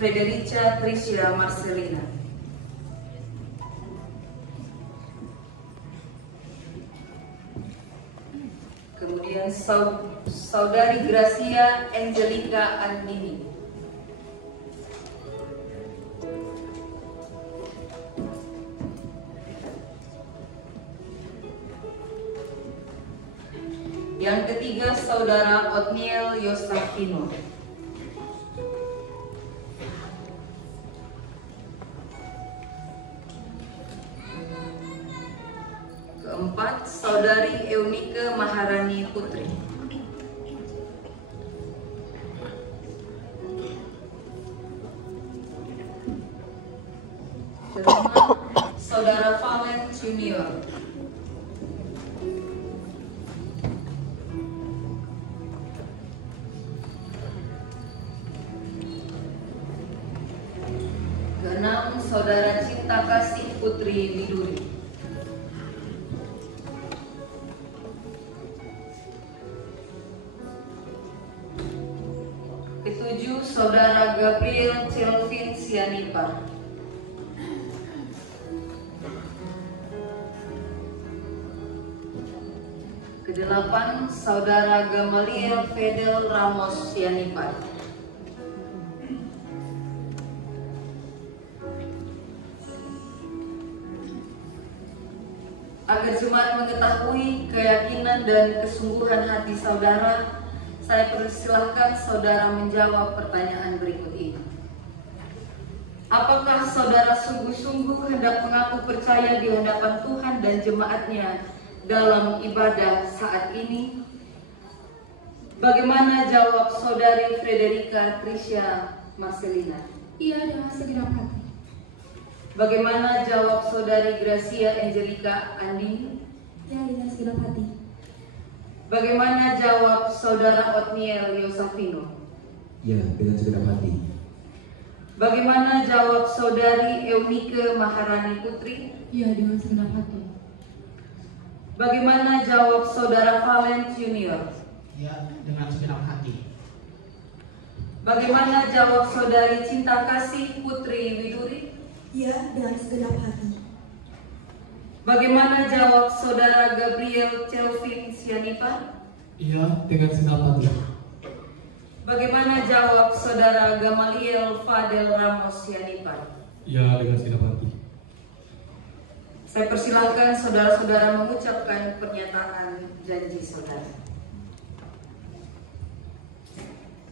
Frederica Tricia Marcelina. Kemudian Saudari Gracia Angelica Andini. Yang ketiga, Saudara Otniel Yosafino. Keempat, Saudari Eunike Maharani Putri. Kelima, Saudara Valen Junior. Keenam, Saudara Cinta Kasih Putri Widuri. Ketujuh, Saudara Gabriel Celvin Sianipar. Kedelapan, Saudara Gamaliel Fedel Ramos Sianipar. Agar jemaat mengetahui keyakinan dan kesungguhan hati saudara, saya persilahkan saudara menjawab pertanyaan berikut ini. Apakah saudara sungguh-sungguh hendak mengaku percaya di hadapan Tuhan dan jemaatnya dalam ibadah saat ini? Bagaimana jawab Saudari Frederica Tricia Marcelina? Iya, dengan segenap hati. Bagaimana jawab Saudari Gracia Angelica Andini? Ya, dengan segenap hati. Bagaimana jawab Saudara Otniel Yosafino? Ya, dengan segenap hati. Bagaimana jawab Saudari Eunike Maharani Putri? Ya, dengan segenap hati. Bagaimana jawab Saudara Valen Junior? Ya, dengan segenap hati. Bagaimana jawab Saudari Cinta Kasih Putri Widuri? Ya, dengan segenap hati. Bagaimana jawab Saudara Gabriel Celvin Sianipar? Iya, dengan segenap hati. Bagaimana jawab Saudara Gamaliel Fadel Ramos Sianipar? Iya, dengan segenap hati. Saya persilahkan saudara-saudara mengucapkan pernyataan janji saudara.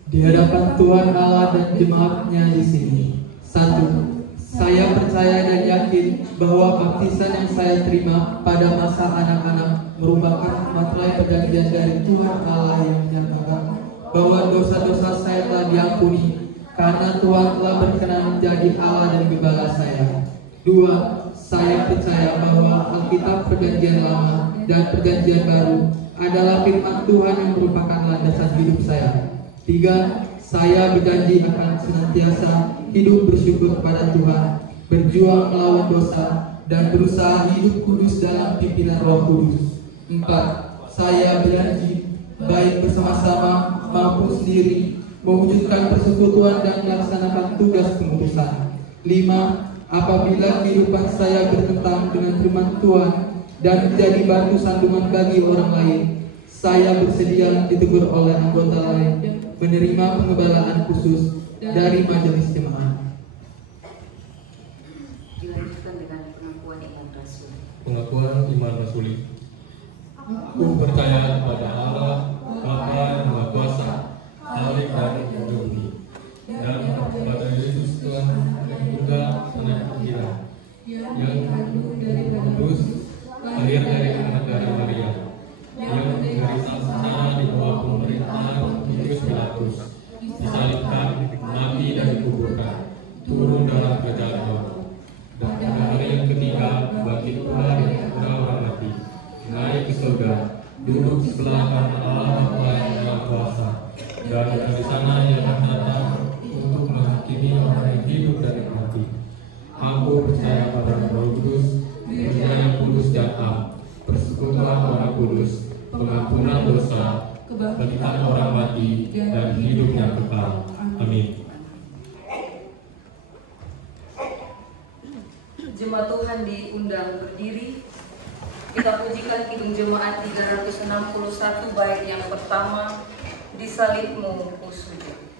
Di hadapan Tuhan Allah dan jemaatnya di sini. 1. Saya percaya dan yakin bahwa baptisan yang saya terima pada masa anak-anak merupakan materai perjanjian dari Tuhan Allah yang menyatakan bahwa dosa-dosa saya telah diampuni karena Tuhan telah berkenan menjadi Allah dan Gembala saya. 2. Saya percaya bahwa Alkitab Perjanjian Lama dan Perjanjian Baru adalah firman Tuhan yang merupakan landasan hidup saya. 3. Saya berjanji akan senantiasa hidup bersyukur kepada Tuhan, berjuang melawan dosa, dan berusaha hidup kudus dalam pimpinan Roh Kudus. 4. Saya berjanji baik bersama-sama maupun sendiri mewujudkan persekutuan dan melaksanakan tugas pengutusan. 5. Apabila kehidupan saya bertentangan dengan firman Tuhan dan menjadi batu sandungan bagi orang lain, saya bersedia ditegur oleh anggota lain menerima pengembalaan khusus dari majelis jemaat. Dilanjutkan dengan pengakuan iman rasuli. Pengakuan iman rasuli. Aku percaya kepada Allah, Bapa yang Maha Kuasa, Khalik dan Murni, dan kepada Yesus Tuhan yang juga anak kita, yang dari Kudus, lahir dari anak dari Maria, yang dari sengsara di bawah pemerintahan Pontius Pilatus, disalibkan, mati dan dikuburkan, turun dalam kerajaan Allah, dan pada hari yang ketiga bangkit pula dari antara orang mati, naik ke surga, duduk di sebelah kanan Allah Bapa yang Maha Kuasa, dan dari sana Ia akan datang untuk menghakimi orang yang hidup dan yang mati. Aku percaya pada Roh Kudus, Gereja yang kudus dan am, persekutuan orang kudus, pengampunan dosa, kebangkitan orang mati, dan hidupnya kekal. Amin. Jemaat Tuhan diundang berdiri. Kita pujikan Kidung Jemaat 361 bait yang pertama, Di Salibmu ku sujud.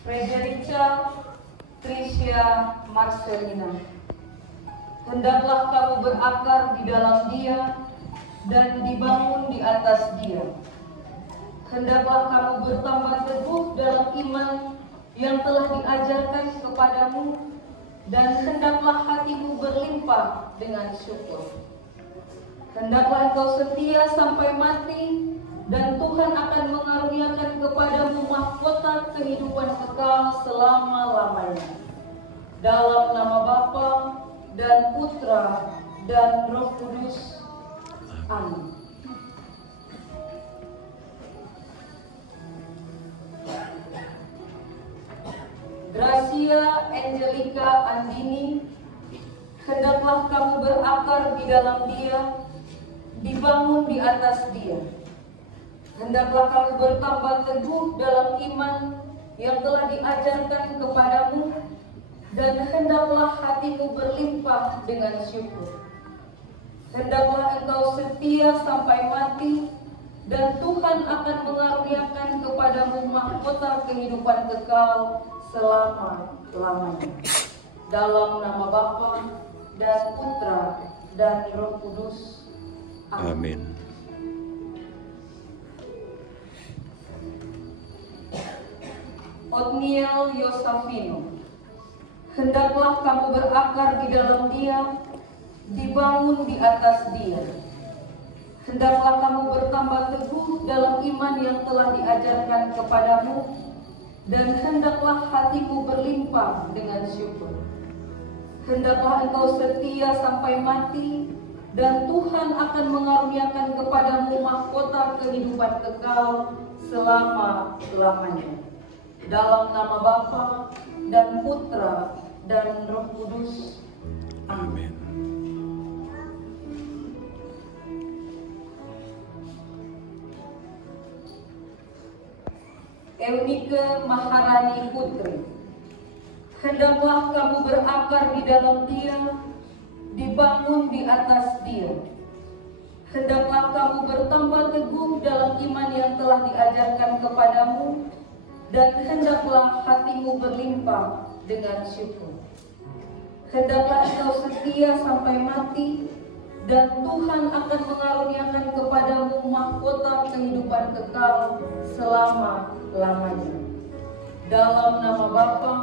Frederica Tricia Marcelina, hendaklah kamu berakar di dalam Dia dan dibangun di atas Dia. Hendaklah kamu bertambah teguh dalam iman yang telah diajarkan kepadamu, dan hendaklah hatimu berlimpah dengan syukur. Hendaklah engkau setia sampai mati, dan Tuhan akan mengaruniakan kepadamu mahkota kehidupan kekal selama-lamanya. Dalam nama Bapa dan Putra dan Roh Kudus. Amin. Gracia Angelica Andini, hendaklah kamu berakar di dalam Dia, dibangun di atas Dia. Hendaklah kamu bertambah teguh dalam iman yang telah diajarkan kepadamu, dan hendaklah hatimu berlimpah dengan syukur. Hendaklah engkau setia sampai mati, dan Tuhan akan mengaruniakan kepadamu mahkota kehidupan kekal selama-lamanya. Dalam nama Bapa dan Putra dan Roh Kudus. Amin. Otniel Yosafino, hendaklah kamu berakar di dalam Dia, dibangun di atas Dia. Hendaklah kamu bertambah teguh dalam iman yang telah diajarkan kepadamu, dan hendaklah hatimu berlimpah dengan syukur. Hendaklah engkau setia sampai mati, dan Tuhan akan mengaruniakan kepadamu mahkota kehidupan kekal selama-lamanya. Dalam nama Bapa dan Putra dan Roh Kudus. Amin. Eunike Maharani Putri, hendaklah kamu berakar di dalam Dia, dibangun di atas Dia. Hendaklah kamu bertambah teguh dalam iman yang telah diajarkan kepadamu, dan hendaklah hatimu berlimpah dengan syukur. Hendaklah engkau setia sampai mati, dan Tuhan akan mengaruniakan kepadamu mahkota kehidupan kekal selama-lamanya. Dalam nama Bapa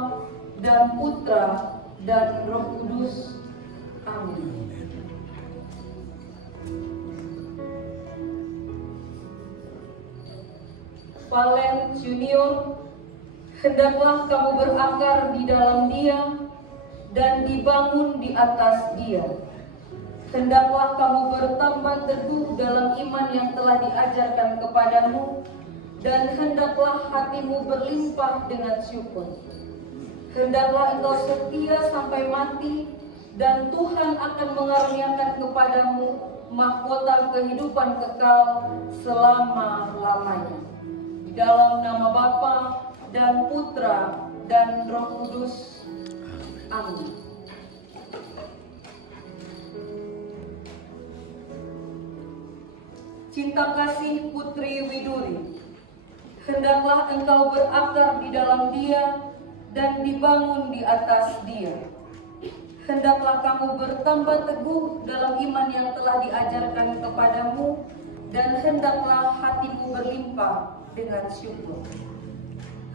dan Putra dan Roh Kudus. Amin. Valen Junior, hendaklah kamu berakar di dalam Dia dan dibangun di atas Dia. Hendaklah kamu bertambah teguh dalam iman yang telah diajarkan kepadamu, dan hendaklah hatimu berlimpah dengan syukur. Hendaklah engkau setia sampai mati, dan Tuhan akan mengaruniakan kepadamu mahkota kehidupan kekal selama-lamanya. Dalam nama Bapa dan Putra dan Roh Kudus. Amin. Cinta Kasih Putri Widuri, Hendaklah engkau berakar di dalam Dia dan dibangun di atas Dia. Hendaklah kamu bertambah teguh dalam iman yang telah diajarkan kepadamu, dan hendaklah hatimu berlimpah dengan syukur.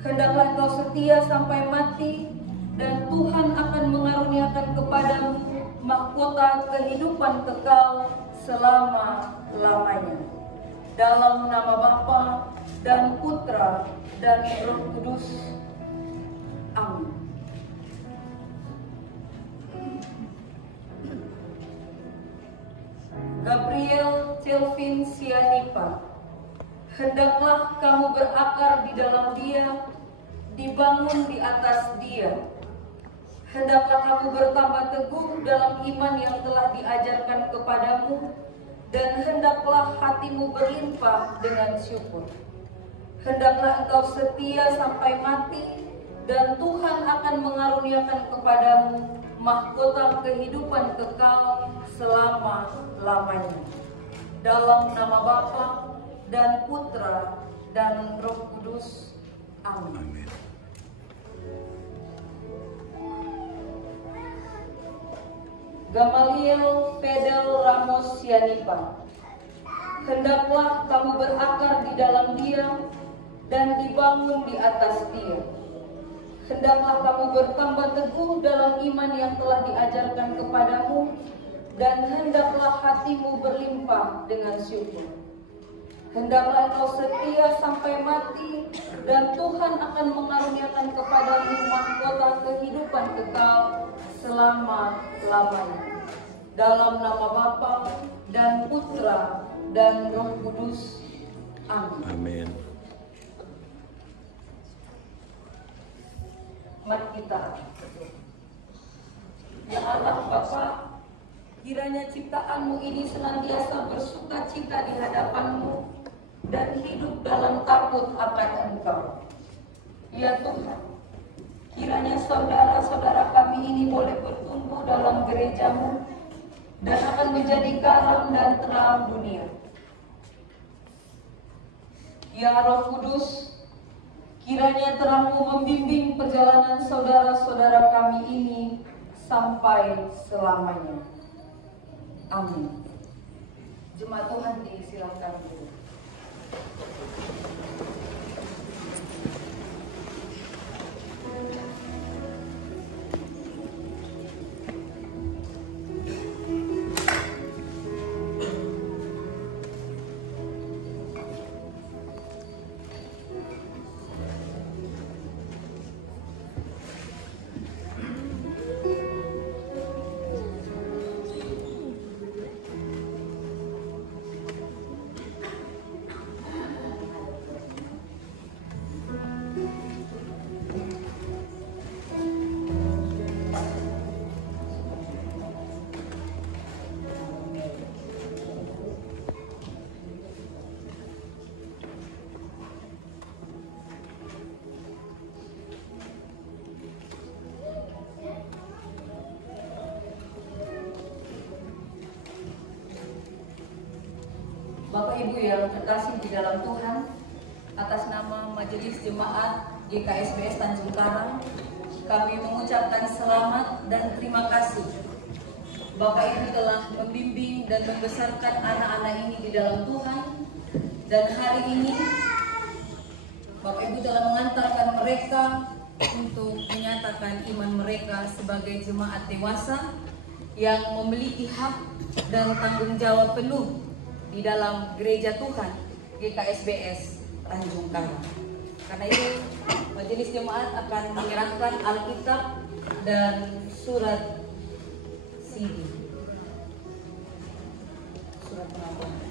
Hendaklah engkau setia sampai mati, dan Tuhan akan mengaruniakan kepadamu mahkota kehidupan kekal selama-lamanya. Dalam nama Bapa dan Putra dan Roh Kudus. Amin. Gabriel Celvin Sianipa, hendaklah kamu berakar di dalam Dia, dibangun di atas Dia. Hendaklah kamu bertambah teguh dalam iman yang telah diajarkan kepadamu, dan hendaklah hatimu berlimpah dengan syukur. Hendaklah engkau setia sampai mati, dan Tuhan akan mengaruniakan kepadamu mahkota kehidupan kekal selama-lamanya. Dalam nama Bapa dan Putra dan Roh Kudus. Amin. Gamaliel Fedel Ramos Sianipa, hendaklah kamu berakar di dalam Dia dan dibangun di atas Dia. Hendaklah kamu bertambah teguh dalam iman yang telah diajarkan kepadamu, dan hendaklah hatimu berlimpah dengan syukur. Hendaklah engkau setia sampai mati, dan Tuhan akan mengaruniakan kepadamu mahkota kehidupan kekal selama-lamanya. Dalam nama Bapa dan Putra dan Roh Kudus. Amin. Amin. Mari kita. Ya Allah Bapa, kiranya ciptaanmu ini senantiasa bersuka cita di hadapanmu dan hidup dalam takut akan Engkau. Ya Tuhan, kiranya saudara-saudara kami ini boleh bertumbuh dalam gerejamu dan akan menjadi garam dan terang dunia. Ya Roh Kudus, kiranya terangmu membimbing perjalanan saudara-saudara kami ini sampai selamanya. Amin. Jemaat Tuhan disilakan dulu. Bapak Ibu yang terkasih di dalam Tuhan, atas nama Majelis Jemaat GKSBS Tanjung Karang, kami mengucapkan selamat dan terima kasih. Bapak Ibu telah membimbing dan membesarkan anak-anak ini di dalam Tuhan, dan hari ini Bapak Ibu telah mengantarkan mereka untuk menyatakan iman mereka sebagai jemaat dewasa yang memiliki hak dan tanggung jawab penuh di dalam gereja Tuhan GKSBS Tanjung Karang. Karena itu majelis jemaat akan menyerahkan Alkitab dan surat CD. Surat pengakuan.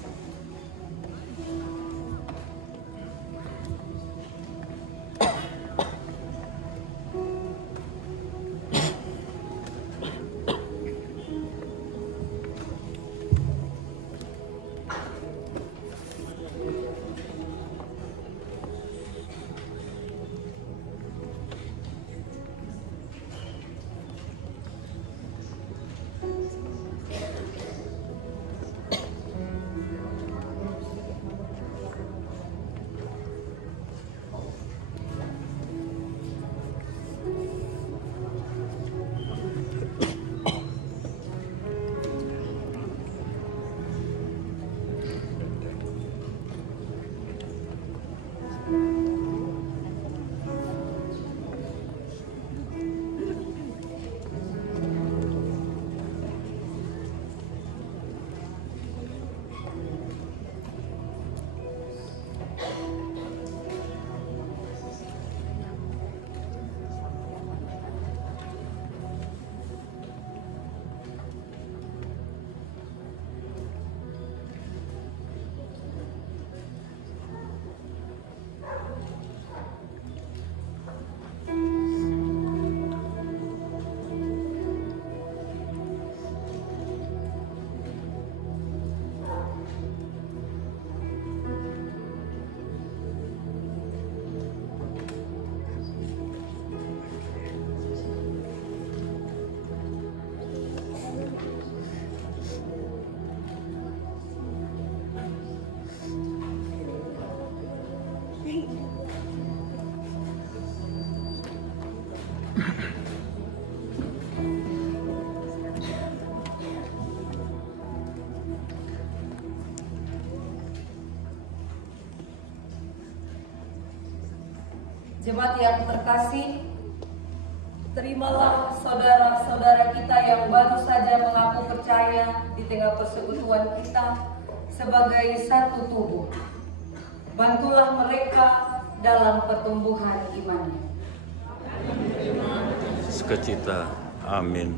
Jemaat yang terkasih, terimalah saudara-saudara kita yang baru saja mengaku percaya di tengah persekutuan kita sebagai satu tubuh. Bantulah mereka dalam pertumbuhan imannya. Sukacita. Amin.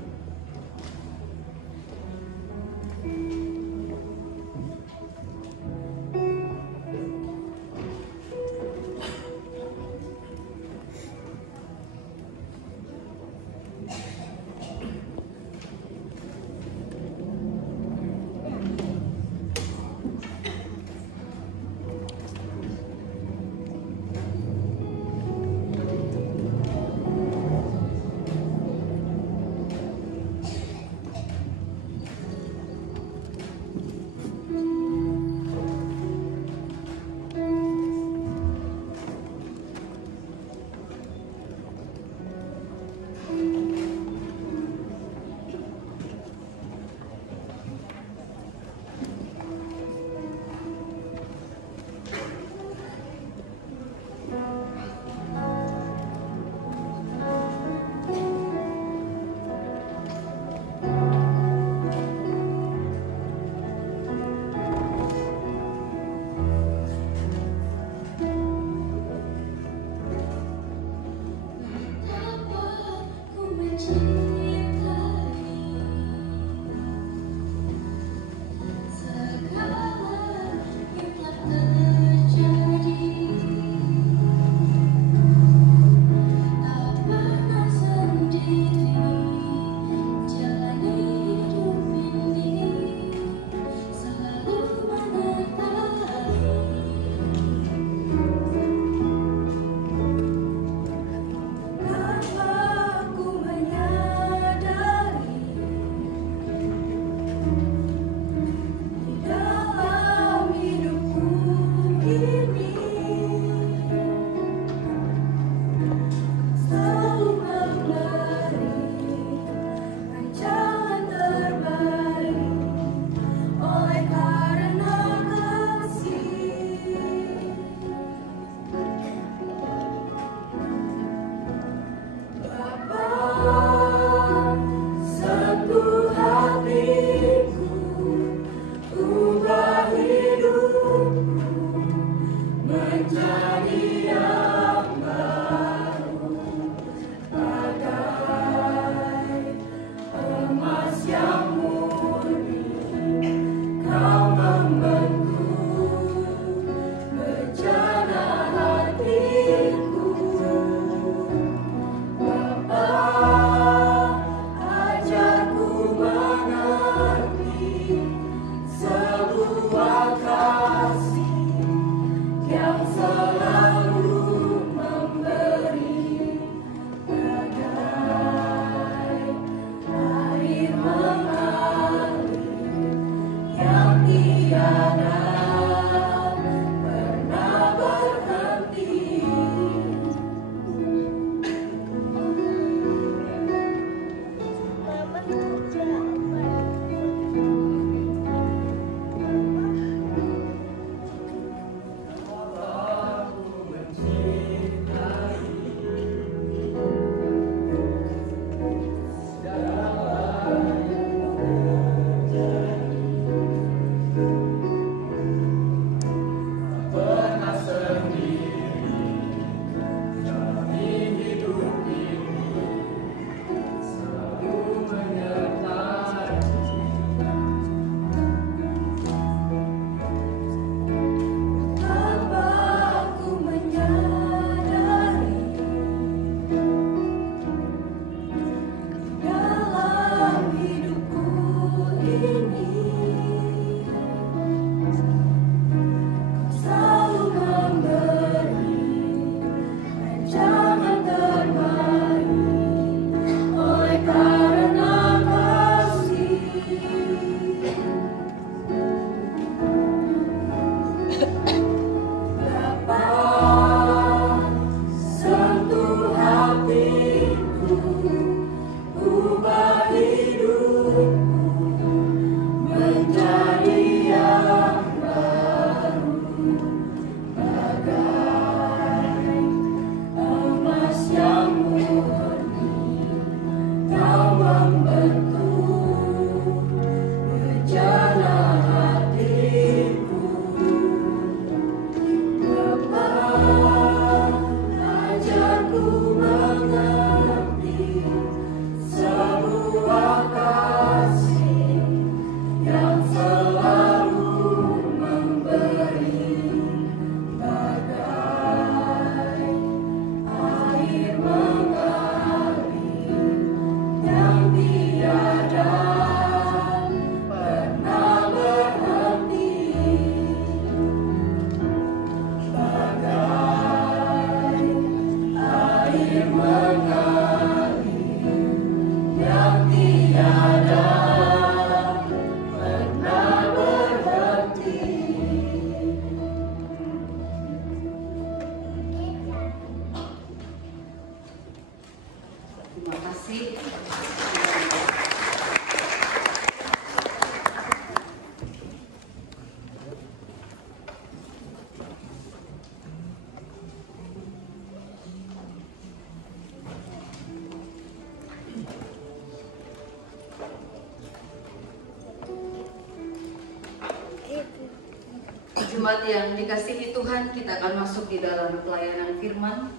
Jemaat yang dikasihi Tuhan, kita akan masuk di dalam pelayanan firman.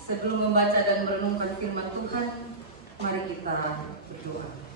Sebelum membaca dan merenungkan firman Tuhan, mari kita berdoa.